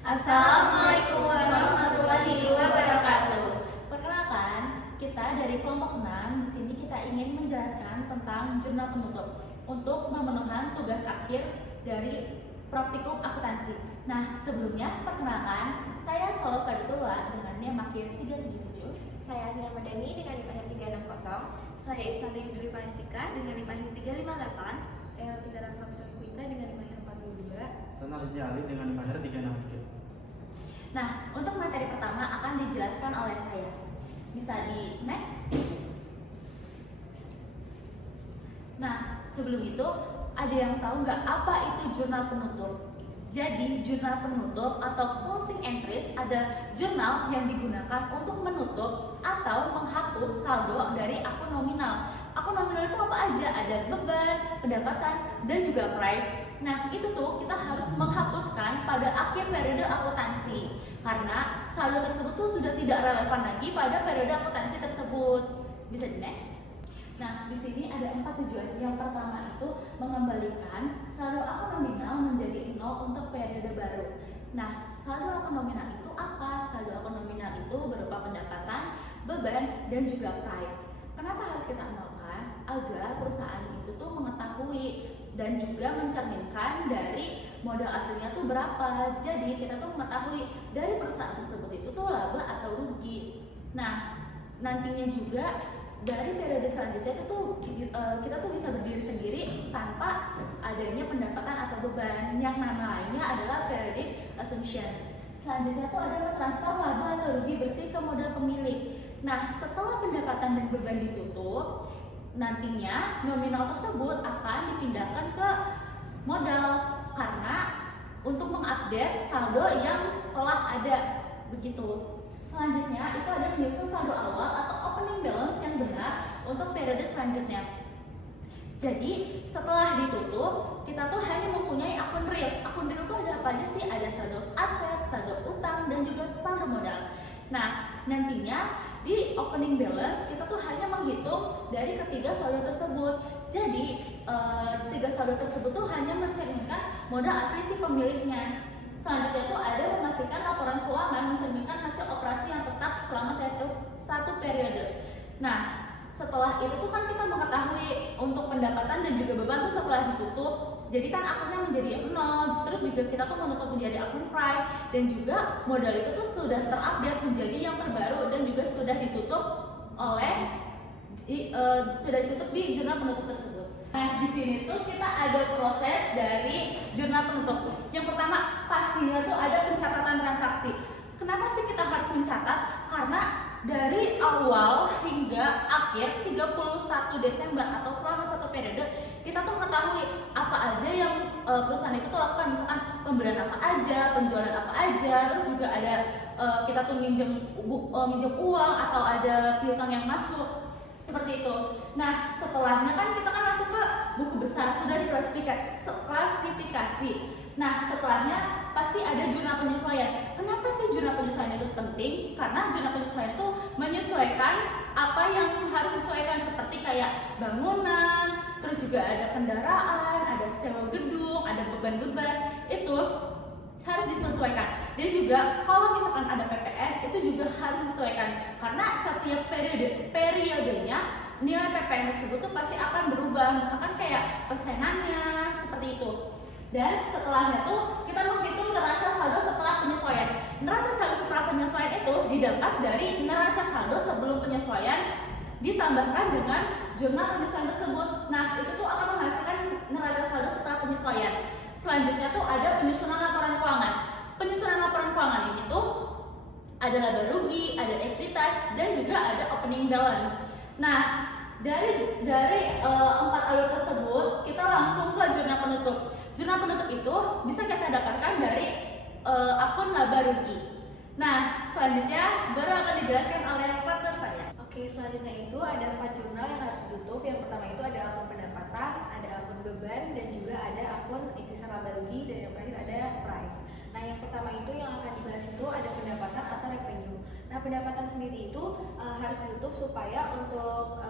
Assalamualaikum warahmatullahi wabarakatuh. Perkenalkan, kita dari kelompok 6 di sini kita ingin menjelaskan tentang jurnal penutup untuk pemenuhan tugas akhir dari praktikum akuntansi. Nah, sebelumnya perkenalkan, saya Solo Faditullah dengan NIM akhir 377. Saya Asya Madani dengan NIM akhir 360. Saya Ihsan Duri Panestika dengan NIM akhir 358. Saya Artika Rafa Salikuita dengan NIM akhir 42. Saya Narsji Ali dengan NIM akhir 363. Nah, untuk materi pertama akan dijelaskan oleh saya. Bisa di next. Nah, sebelum itu ada yang tahu nggak apa itu jurnal penutup? Jadi, jurnal penutup atau closing entries adalah jurnal yang digunakan untuk menutup atau menghapus saldo dari akun nominal. Akun nominal itu apa aja? Ada beban, pendapatan, dan juga pride. Nah, itu tuh kita harus menghapuskan pada akhir periode akuntansi karena saldo tersebut tuh sudah tidak relevan lagi pada periode akuntansi tersebut. Bisa di next. Nah, di sini ada 4 tujuan. Yang pertama itu mengembalikan saldo akun nominal menjadi 0 untuk periode baru. Nah, saldo akun nominal itu apa? Saldo akun nominal itu berupa pendapatan, beban, dan juga pride. Kenapa harus kita nolkan? Agar perusahaan itu tuh mengetahui dan juga mencerminkan dari modal aslinya tuh berapa. Jadi kita tuh mengetahui dari perusahaan tersebut itu tuh laba atau rugi. Nah, nantinya juga dari periode selanjutnya itu tuh kita tuh bisa berdiri sendiri tanpa adanya pendapatan atau beban. Yang nama lainnya adalah periodic assumption. Selanjutnya tuh ada transfer laba atau rugi bersih ke modal pemilik. Nah, setelah pendapatan dan beban ditutup, nantinya nominal tersebut akan dipindahkan ke modal karena untuk mengupdate saldo yang telah ada begitu. Selanjutnya itu ada menyusun saldo awal atau opening balance yang benar untuk periode selanjutnya. Jadi setelah ditutup, kita tuh hanya mempunyai akun real. Akun real itu ada apa aja sih? Ada saldo aset, saldo utang, dan juga saldo modal. Nah, nantinya di opening balance kita tuh hanya menghitung dari ketiga saldo tersebut. Jadi tiga saldo tersebut tuh hanya mencerminkan modal asli si pemiliknya. Selanjutnya tuh ada memastikan laporan keuangan mencerminkan hasil operasi yang tetap selama satu periode. Nah, setelah itu tuh kan kita mengetahui untuk pendapatan dan juga beban tuh setelah ditutup, jadi kan akunnya menjadi 0, terus juga kita tuh menutup menjadi akun prime, dan juga modal itu tuh sudah terupdate menjadi yang terbaru dan juga sudah ditutup di jurnal penutup tersebut. Nah, di sini tuh kita ada proses dari jurnal penutup. Yang pertama, pastinya tuh ada pencatatan transaksi. Kenapa sih kita harus mencatat? Karena dari awal hingga akhir 31 Desember atau selama satu periode kita tuh mengetahui apa aja yang perusahaan itu tuh lakukan, misalkan pembelian apa aja, penjualan apa aja, terus juga ada kita tuh minjem uang atau ada piutang yang masuk seperti itu. Nah, setelahnya kan kita kan masuk ke buku besar, sudah diklasifikasi. Nah, setelahnya pasti ada jurnal penyesuaian. Kenapa sih jurnal penyesuaian itu penting? Karena jurnal penyesuaian itu menyesuaikan apa yang harus disesuaikan, seperti kayak bangunan, terus juga ada kendaraan, ada sewa gedung, ada beban-beban, itu harus disesuaikan. Dan juga kalau misalkan ada PPN itu juga harus disesuaikan karena setiap periodenya nilai PPN tersebut tuh pasti akan berubah, misalkan kayak persenannya seperti itu. Dan setelahnya tuh kita menghitung neraca saldo setelah penyesuaian. Neraca saldo setelah penyesuaian itu didapat dari neraca saldo sebelum penyesuaian ditambahkan dengan jurnal penyesuaian tersebut. Nah, itu tuh akan menghasilkan neraca saldo setelah penyesuaian. Selanjutnya tuh ada penyusunan laporan keuangan. Penyusunan laporan keuangan ini tuh ada laba rugi, ada ekuitas, dan juga ada opening balance. Nah, dari 4 alur tersebut kita langsung ke jurnal penutup. Jurnal penutup itu bisa kita dapatkan dari akun laba rugi. Nah, selanjutnya baru akan dijelaskan oleh partner saya. Oke, selanjutnya itu ada 4 jurnal yang harus ditutup. Yang pertama itu ada akun pendapatan, ada akun beban, dan juga ada akun ikhtisar laba rugi, dan yang terakhir ada prime. Nah, yang pertama itu yang akan dibahas itu ada pendapatan atau revenue. Nah, pendapatan sendiri itu harus ditutup supaya untuk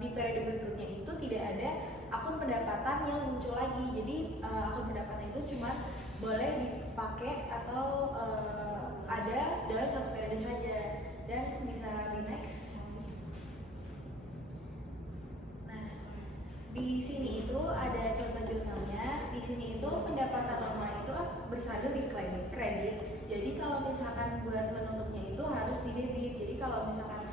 di periode berikutnya itu tidak ada akun pendapatan yang muncul lagi. Jadi akun pendapatan itu cuma boleh dipakai atau bersaldo di kredit. Jadi kalau misalkan buat menutupnya itu harus di debit. Jadi kalau misalkan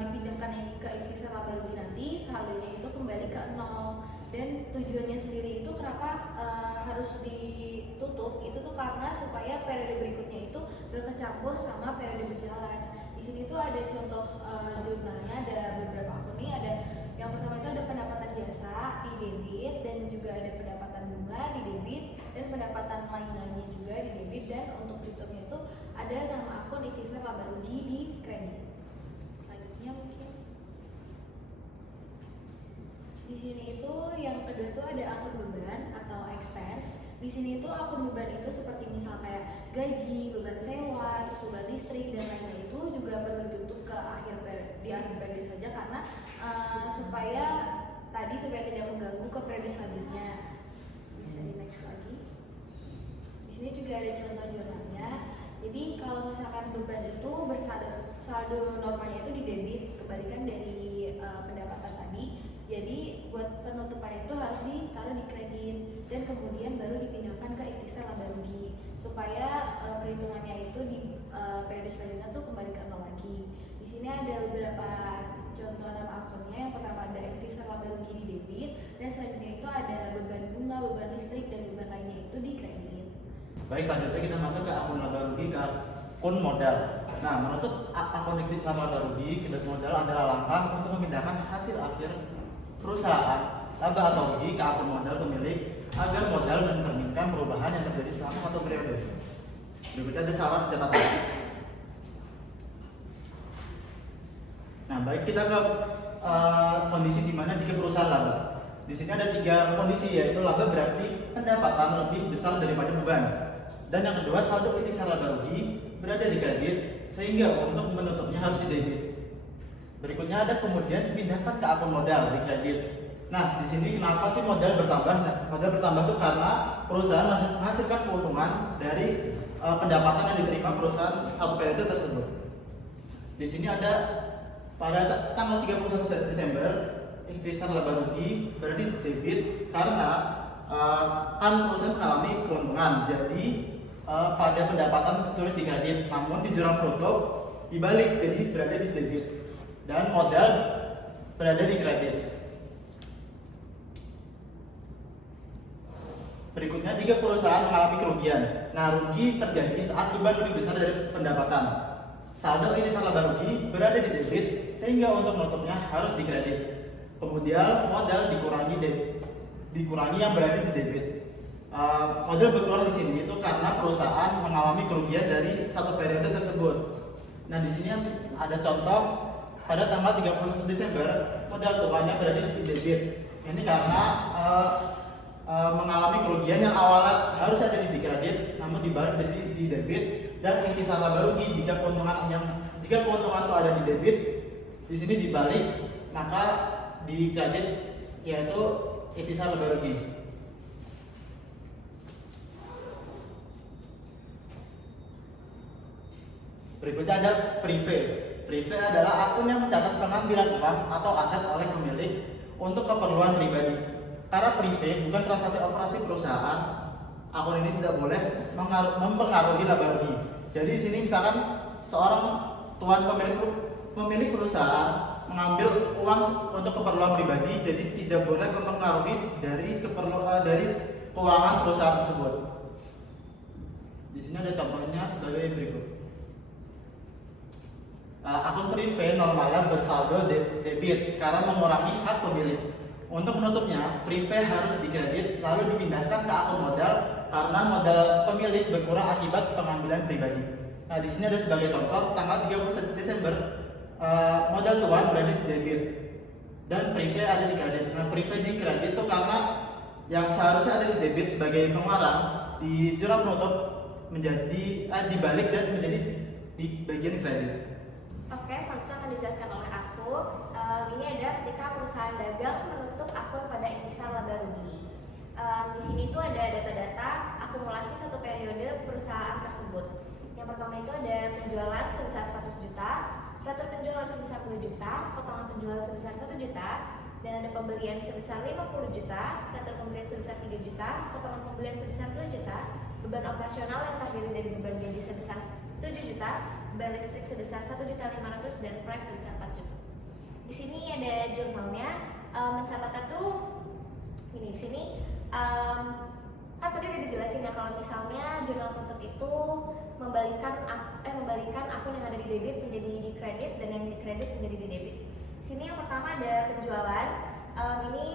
dipindahkan ke ikhtisar laba rugi nanti saldonya itu kembali ke 0. Dan tujuannya sendiri itu kenapa harus ditutup itu tuh karena supaya periode berikutnya itu gak kecampur sama periode berjalan. Di sini tuh ada contoh jurnalnya, ada beberapa akun nih. Ada yang pertama itu ada pendapatan jasa di debit, dan juga ada pendapatan bunga di debit, dan pendapatan lain-lainnya juga di debit. Dan untuk tutupnya itu ada nama akun ikhtisar laba rugi di kredit. Selanjutnya mungkin di sini itu yang kedua tuh ada akun beban atau expense. Di sini itu akun beban itu seperti misal kayak gaji, beban sewa, terus beban listrik dan lainnya itu juga perlu ditutup ke akhir periode saja karena supaya tidak mengganggu ke periode selanjutnya. Bisa di next lagi. Di sini juga ada contoh jurnalnya. Jadi kalau misalkan beban itu saldo normalnya itu di debit, kebalikan dari pendapatan tadi. Jadi buat penutupannya itu harus ditaruh di kredit dan kemudian baru dipindahkan ke ikhtisar laba rugi supaya perhitungannya itu di periode selanjutnya tuh kembali ke 0 lagi. Di sini ada beberapa contoh nama akunnya. Yang pertama ada ikhtisar laba rugi di debit, dan selanjutnya itu ada beban bunga, beban listrik dan beban lainnya itu di kredit. Baik, selanjutnya kita masuk ke akun laba rugi ke akun modal. Nah, menutup akun ikhtisar laba rugi ke modal adalah langkah untuk memindahkan hasil akhir perusahaan laba atau rugi ke akun modal pemilik agar modal mencerminkan perubahan yang terjadi selama satu periode. Berikutnya ada syarat catatan. Nah, baik, kita ke kondisi di mana jika perusahaan laba. Di sini ada 3 kondisi, yaitu laba berarti pendapatan lebih besar daripada beban. Dan yang kedua, saldo ikhtisar laba rugi berada di kredit sehingga untuk menutupnya harus di debit. Berikutnya ada kemudian pindahkan ke akun modal di kredit. Nah, di sini kenapa sih modal bertambah? Nah, modal bertambah itu karena perusahaan menghasilkan keuntungan dari pendapatan yang diterima perusahaan satu periode tersebut. Di sini ada pada tanggal 31 Desember ikhtisar laba rugi berada di debit karena kan perusahaan mengalami keuntungan. Jadi pada pendapatan tertulis di kredit, namun di jurnal penutup dibalik, jadi berada di debit. Dan modal berada di kredit. Berikutnya, jika perusahaan mengalami kerugian. Nah, rugi terjadi saat beban lebih besar dari pendapatan. Saldo ikhtisar laba rugi berada di debit sehingga untuk menutupnya harus di kredit. Kemudian modal dikurangi yang berada di debit. Modal berkurang di sini itu karena perusahaan mengalami kerugian dari satu periode tersebut. Nah, di sini ada contoh. Pada tanggal 31 Desember, modal tuannya berada di debit. Ini karena mengalami kerugian yang awalnya harus ada di kredit, namun dibalik jadi di debit. Dan ikhtisar laba rugi jika keuntungan itu ada di debit, di sini dibalik, maka di kredit yaitu ikhtisar laba rugi. Berikutnya ada prive. Prive adalah akun yang mencatat pengambilan uang atau aset oleh pemilik untuk keperluan pribadi. Karena prive bukan transaksi operasi perusahaan, akun ini tidak boleh mempengaruhi laba rugi. Jadi di sini misalkan seorang tuan pemilik perusahaan mengambil uang untuk keperluan pribadi, jadi tidak boleh mempengaruhi dari keuangan perusahaan tersebut. Di sini ada contohnya sebagai berikut. Akun prive normalnya bersaldo debit karena mengurangi hak pemilik. Untuk menutupnya, prive harus dikredit lalu dipindahkan ke akun modal karena modal pemilik berkurang akibat pengambilan pribadi. Nah, di sini ada sebagai contoh tanggal 31 Desember modal tuan berada di debit dan prive ada di kredit. Nah, prive di kredit itu karena yang seharusnya ada di debit sebagai pengeluaran di jurnal penutup menjadi dibalik dan menjadi di bagian kredit. Oke, selanjutnya akan dijelaskan oleh aku. Ini ada ketika perusahaan dagang menutup akun pada ikhtisar laba rugi. Di sini tuh ada data-data akumulasi satu periode perusahaan tersebut. Yang pertama itu ada penjualan sebesar 100 juta, retur penjualan sebesar 2 juta, potongan penjualan sebesar 1 juta, dan ada pembelian sebesar 50 juta, retur pembelian sebesar 3 juta, potongan pembelian sebesar 2 juta, beban operasional yang terdiri dari beban gaji sebesar 7 juta, beban listrik sebesar 1.500.000 dan proyek sebesar 4 juta. Di sini ada jurnalnya, mencatatnya tuh ini di sini. Kan tadi udah dijelasin ya kalau misalnya jurnal penutup itu membalikan akun yang ada di debit menjadi di kredit dan yang di kredit menjadi di debit. Sini yang pertama ada penjualan. Ini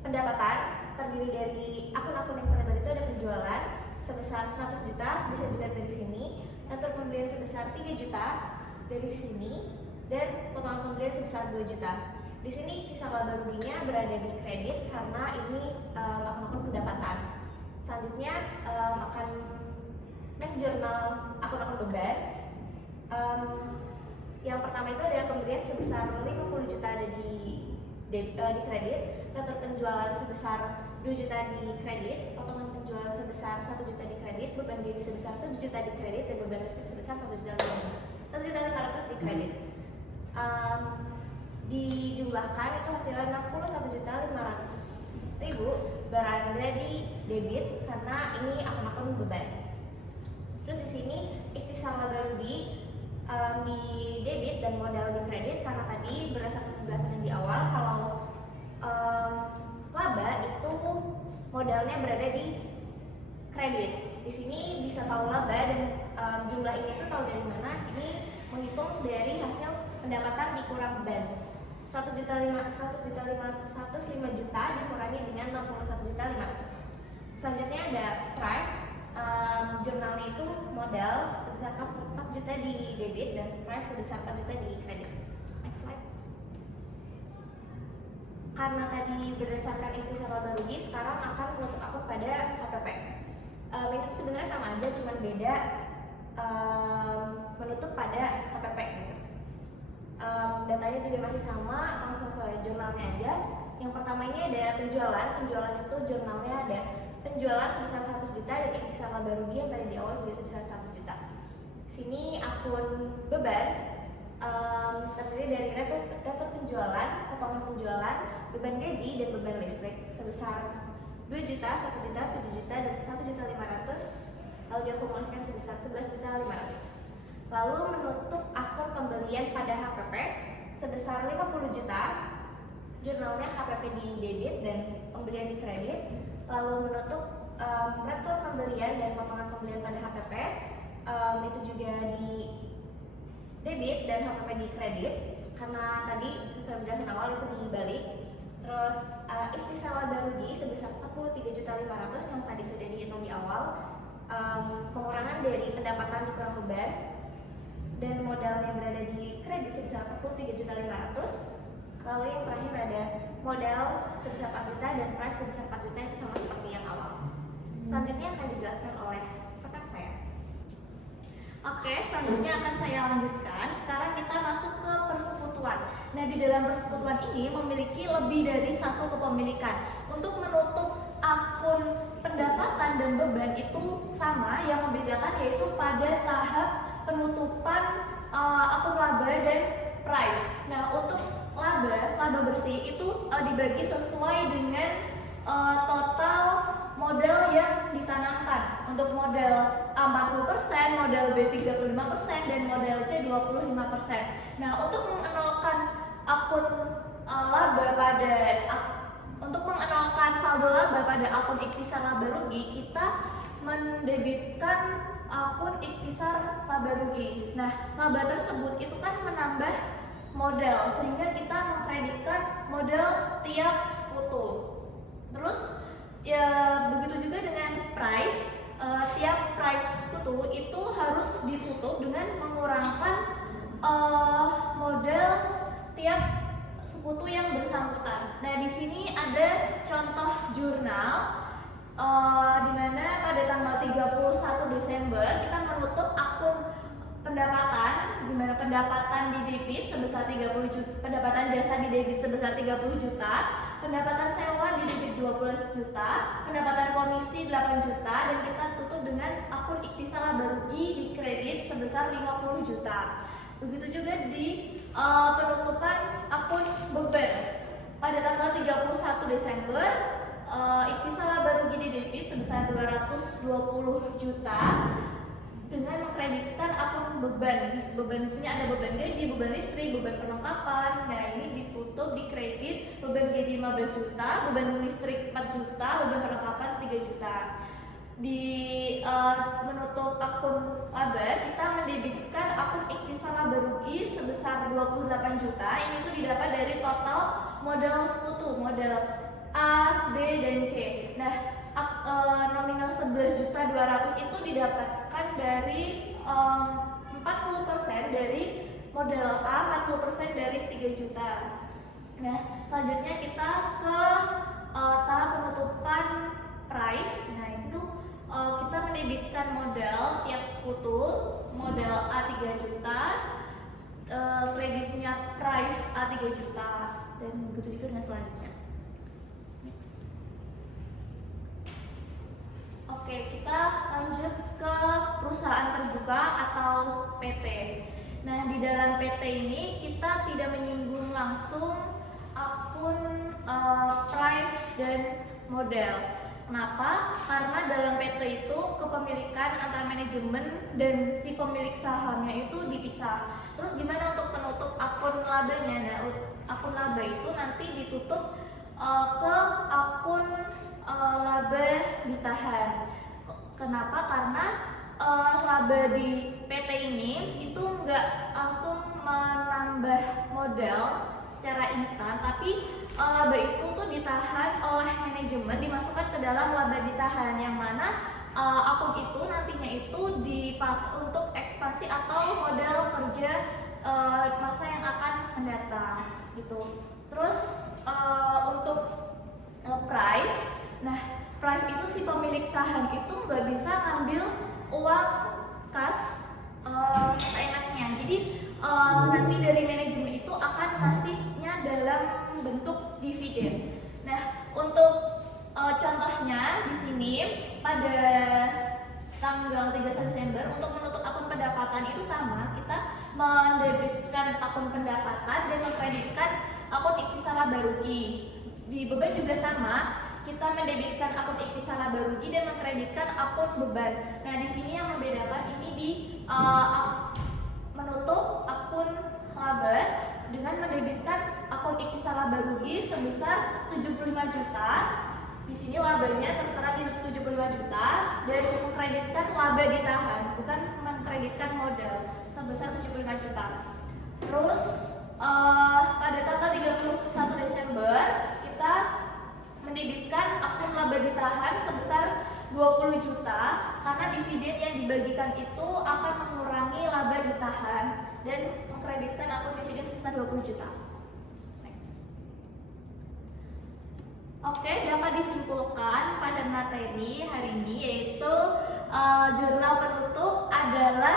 pendapatan terdiri dari akun-akun yang terlibat itu ada penjualan sebesar 100 juta, bisa dilihat dari sini. Retur pembelian sebesar 3 juta dari sini dan potongan pembelian sebesar 2 juta. Di sini kisah laba ruginya berada di kredit karena ini akun-akun pendapatan. Selanjutnya akan jurnal akun-akun beban. Yang pertama itu ada pembelian sebesar 50 juta ada di kredit, retur penjualan sebesar 2 juta di kredit, potongan penjualan sebesar 1 juta di kredit, beban gaji sebesar 7 juta di kredit, dan beban listrik sebesar 1.500.000 di kredit. Dijumlahkan itu hasilnya 61.500.000 berada di debit karena ini akun-akun beban. Terus di sini ikhtisar laba rugi di debit dan modal di kredit karena tadi berdasarkan penjelasan yang di awal kalau laba itu modalnya berada di kredit. Di sini bisa tahu laba dan jumlah ini tuh tahu dari mana? Ini menghitung dari hasil pendapatan dikurang beban. 105 juta dikurangi dengan 61.500. Selanjutnya ada Thrive. Jurnalnya itu modal sebesar 4 juta di debit dan Thrive sebesar 4 juta di kredit. Next slide. Karena tadi berdasarkan ikhtisar laba rugi, sekarang akan menutup akun pada HPP. Ini tuh sebenarnya sama aja, cuman beda menutup pada HPP gitu. Datanya juga masih sama, langsung ke jurnalnya aja. Yang pertama ini ada penjualan. Penjualan itu jurnalnya ada penjualan sebesar 100 juta dan ikhtisar laba rugi yang tadi di awal juga sebesar 100 juta. Sini akun beban terdiri dari retur penjualan, potongan penjualan, beban gaji dan beban listrik sebesar 2 juta, 1 juta, 7 juta dan 1.500.000 lalu diakumulasikan sebesar 11.500.000. Lalu menutup akun pembelian pada HPP sebesar 50 juta. Jurnalnya HPP di debit dan pembelian di kredit. Lalu menutup retur pembelian dan potongan pembelian pada HPP itu juga di debit dan HPP di kredit karena tadi sesuai penjelasan awal itu dibalik. Terus ikhtisar laba rugi sebesar 43.500.000 yang tadi sudah dihitung di awal. Pengurangan dari pendapatan dikurang beban dan modalnya berada di kredit sebesar 43.500.000. Lalu yang terakhir ada modal sebesar 4 juta dan price sebesar 4 juta, itu sama seperti yang awal. Selanjutnya akan dijelaskan oleh rekan saya. Oke, selanjutnya akan saya lanjutkan. Sekarang kita masuk ke persekutuan. Nah, di dalam persekutuan ini memiliki lebih dari satu kepemilikan. Untuk menutup akun pendapatan dan beban itu sama, yang membedakan yaitu pada tahap penutupan akun laba dan price. Nah, untuk laba bersih itu dibagi sesuai dengan total modal yang ditanamkan. Untuk modal A 40%, modal B 35% dan modal C 25%. Nah, untuk mengenalkan akun laba pada untuk mengenalkan saldo laba pada akun ikhtisar laba rugi, kita mendebitkan akun ikhtisar laba rugi. Nah, laba tersebut itu kan menambah modal sehingga kita mengkreditkan modal tiap sekutu. Terus ya begitu juga dengan price, tiap price sekutu itu harus ditutup dengan mengurangkan modal tiap sekutu yang bersangkutan. Nah, di sini ada contoh jurnal di mana pada tanggal 31 Desember kita menutup akun pendapatan, di mana pendapatan di debit sebesar 30 juta, pendapatan jasa di debit sebesar 30 juta, pendapatan sewa di debit 12 juta, pendapatan komisi 8 juta, dan kita tutup dengan akun ikhtisar laba rugi di kredit sebesar 50 juta. Begitu juga di penutupan akun beban pada tanggal 31 Desember Ikhtisar laba rugi di debit sebesar 220 juta dengan mengkreditkan akun beban. Beban di sini ada beban gaji, beban listrik, beban perlengkapan. Nah, ini ditutup di kredit beban gaji 15 juta, beban listrik 4 juta, beban perlengkapan 3 juta. Di menutup akun laba, kita mendebitkan akun ikhtisar laba rugi sebesar 28 juta. Ini tuh didapat dari total modal sekutu, modal A, B, dan C. Nah, nominal 11.200.000 itu didapatkan dari 40% dari modal A, 40% dari 3 juta. Nah, selanjutnya kita ke tahap penutupan price. Nah, itu kita mendebitkan modal tiap sekutu, modal A 3 juta, kreditnya price A 3 juta, dan begitu dengan selanjutnya. Next. Oke, kita lanjut ke perusahaan terbuka atau PT. Nah, di dalam PT ini kita tidak menyinggung langsung akun price dan modal. Kenapa? Karena dalam PT itu kepemilikan antara manajemen dan si pemilik sahamnya itu dipisah. Terus gimana untuk penutup akun labanya? Nah, akun laba itu nanti ditutup ke akun laba ditahan. Kenapa? Karena laba di PT ini itu nggak langsung menambah modal secara instan, tapi laba itu tuh ditahan oleh manajemen, dimasukkan ke dalam laba ditahan, yang mana akun itu nantinya itu dipakai untuk ekspansi atau modal kerja masa yang akan mendatang gitu. Terus untuk price, nah price itu si pemilik saham itu nggak bisa ngambil uang kas seenaknya. Jadi nanti dari manajemen itu akan kasihnya dalam bentuk dividen. Nah, untuk contohnya di sini pada tanggal 31 Desember untuk menutup akun pendapatan itu sama, kita mendebitkan akun pendapatan dan mengkreditkan akun ikhtisar laba rugi. Di beban juga sama, kita mendebitkan akun ikhtisar laba rugi dan mengkreditkan akun beban. Nah, di sini yang membedakan ini di menutup akun laba dengan mendebitkan akun ikhtisar laba rugi sebesar 75 juta. Di sini labanya tertera di 75 juta dan mengkreditkan laba ditahan, bukan mengkreditkan modal sebesar 75 juta. Terus pada tanggal 31 Desember kita mendebitkan akun laba ditahan sebesar 20 juta karena dividen yang dibagikan itu akan mengurangi laba ditahan dan mengkreditkan akun dividen sebesar 20 juta. Next. Oke, dapat disimpulkan pada materi hari ini yaitu jurnal penutup adalah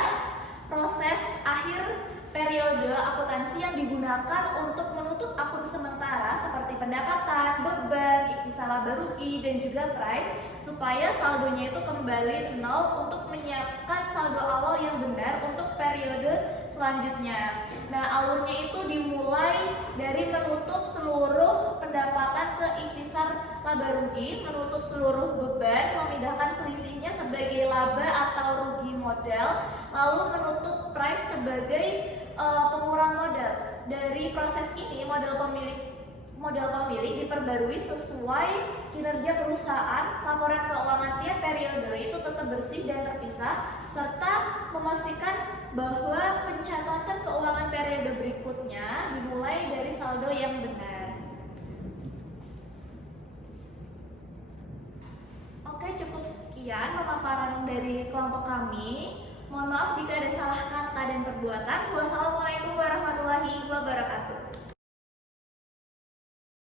proses akhir periode akuntansi yang digunakan untuk menutup akun sementara seperti pendapatan, beban, ikhtisar laba rugi, dan juga price supaya saldonya itu kembali nol untuk menyiapkan saldo awal yang benar untuk periode selanjutnya. Nah, alurnya itu dimulai dari menutup seluruh pendapatan ke ikhtisar laba rugi, menutup seluruh beban, memindahkan selisihnya sebagai laba atau rugi modal, lalu menutup price sebagai pengurang modal. Dari proses ini modal pemilik diperbarui sesuai kinerja perusahaan. Laporan keuangan tiap periode itu tetap bersih dan terpisah, serta memastikan bahwa pencatatan keuangan periode berikutnya dimulai dari saldo yang benar. Oke, cukup sekian pemaparan dari kelompok kami. Mohon maaf jika ada salah kata dan perbuatan. Wassalamualaikum warahmatullahi wabarakatuh.